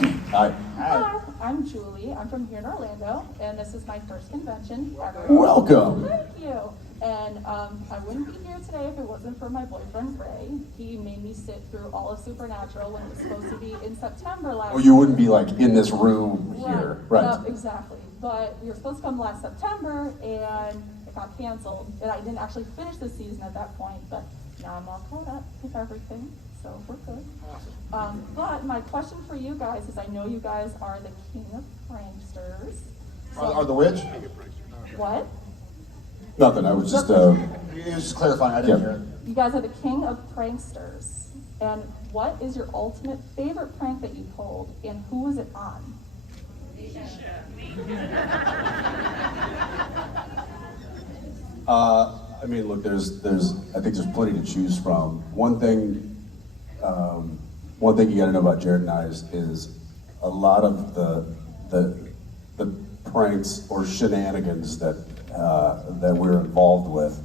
Hi. Hi, I'm Julie. I'm from here in Orlando, and this is my first convention ever. Welcome. Thank you. And I wouldn't be here today if it wasn't for my boyfriend Ray. He made me sit through all of Supernatural when it was supposed to be in September last year. Oh, you wouldn't be like in this room here, right? No, exactly. But we were supposed to come last September, and it got canceled. And I didn't actually finish the season at that point, but now I'm all caught up with everything, so we're good. But my question for you guys is, I know you guys are the king of pranksters. So, Are the which? what? Nothing. I was just. You're just clarifying. I didn't hear it. You guys are the king of pranksters. And what is your ultimate favorite prank that you pulled, and who was it on? I mean, look. I think there's plenty to choose from. One thing you got to know about Jared and I is a lot of the pranks or shenanigans that we're involved with.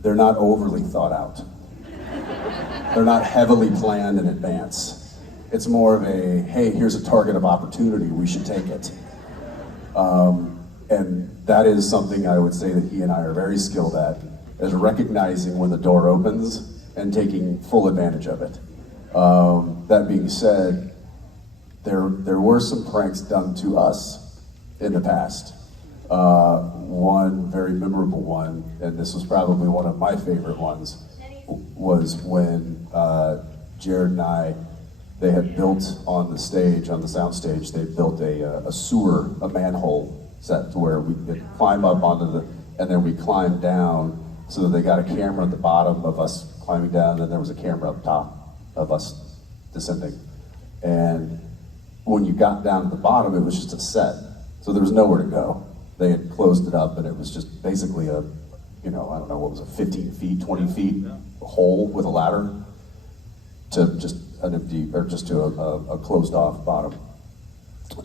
They're not overly thought out. They're not heavily planned in advance. It's more of a, hey, here's a target of opportunity, we should take it. And that is something I would say that he and I are very skilled at, is recognizing when the door opens and taking full advantage of it. That being said, there were some pranks done to us in the past. One very memorable one, and this was probably one of my favorite ones, was when Jared and I, they had built on the stage, on the sound stage, they built a sewer, a manhole set to where we could climb up onto and then we climbed down, so that they got a camera at the bottom of us climbing down, and there was a camera up top of us descending. And when you got down at the bottom, it was just a set, so there was nowhere to go. They had closed it up, and it was just basically a, I don't know, what was it, 15 feet, 20 feet, a hole with a ladder to just an empty, or just to a closed off bottom.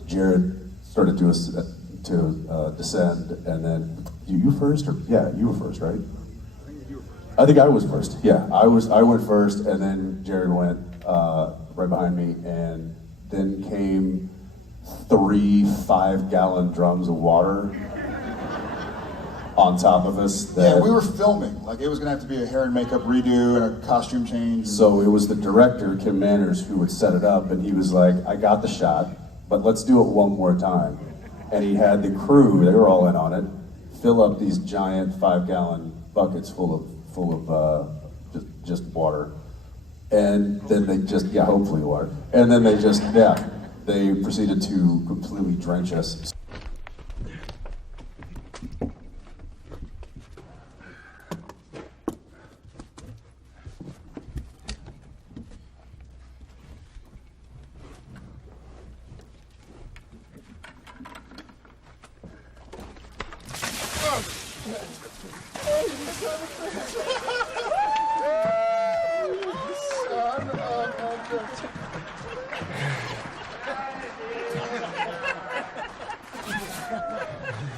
Jared started to descend, and then you first, or yeah, you were first, right? I think I was first. Yeah, I went first, and then Jared went right behind me, and then came 3 5-gallon drums of water on top of us. Yeah, we were filming. Like, it was gonna have to be a hair and makeup redo and a costume change. So it was the director, Kim Manners, who would set it up, and he was like, I got the shot, but let's do it one more time. And he had the crew, they were all in on it, fill up these giant 5-gallon buckets full of just water. And then they just, hopefully water. And then they just, they proceeded to completely drench us.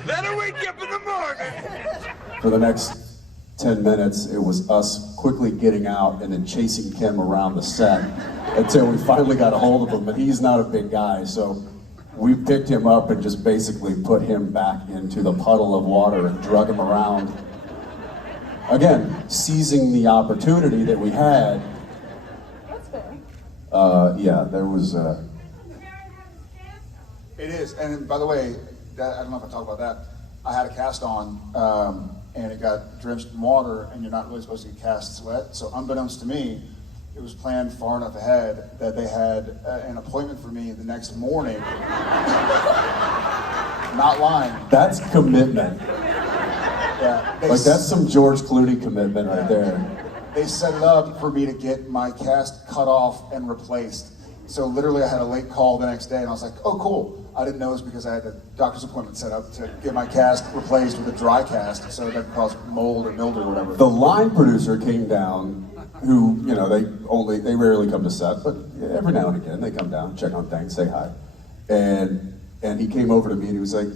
Better wake up in the morning. For the next 10 minutes, it was us quickly getting out and then chasing Kim around the set until we finally got a hold of him. But he's not a big guy, so we picked him up and just basically put him back into the puddle of water and drug him around. Again, seizing the opportunity that we had. That's fair. There was. It is, and by the way, I don't know if I talked about that. I had a cast on, and it got drenched in water, and you're not really supposed to get casts wet. So unbeknownst to me, it was planned far enough ahead that they had an appointment for me the next morning. Not lying. That's commitment. Yeah, Like, that's some George Clooney commitment right there. They set it up for me to get my cast cut off and replaced. So literally I had a late call the next day, and I was like, oh, cool. I didn't know it was because I had a doctor's appointment set up to get my cast replaced with a dry cast, so it doesn't cause mold or mildew or whatever. The line producer came down, who, they rarely come to set, but every now and again they come down, check on things, say hi. And he came over to me and he was like,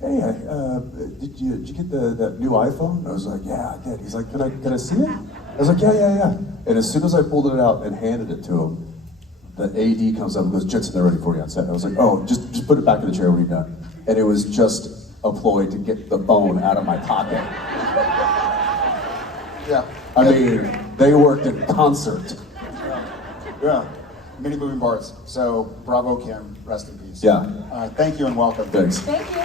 hey, did you get that new iPhone? I was like, yeah, I did. He's like, can I see it? I was like, yeah. And as soon as I pulled it out and handed it to him, the AD comes up and goes, Jensen, they're ready for you on set. I was like, oh, just put it back in the chair when you're done. And it was just a ploy to get the phone out of my pocket. Yeah. I mean, they worked in concert. Yeah. Many moving parts. So bravo, Kim. Rest in peace. Yeah. Thank you and welcome. Thanks. Thank you.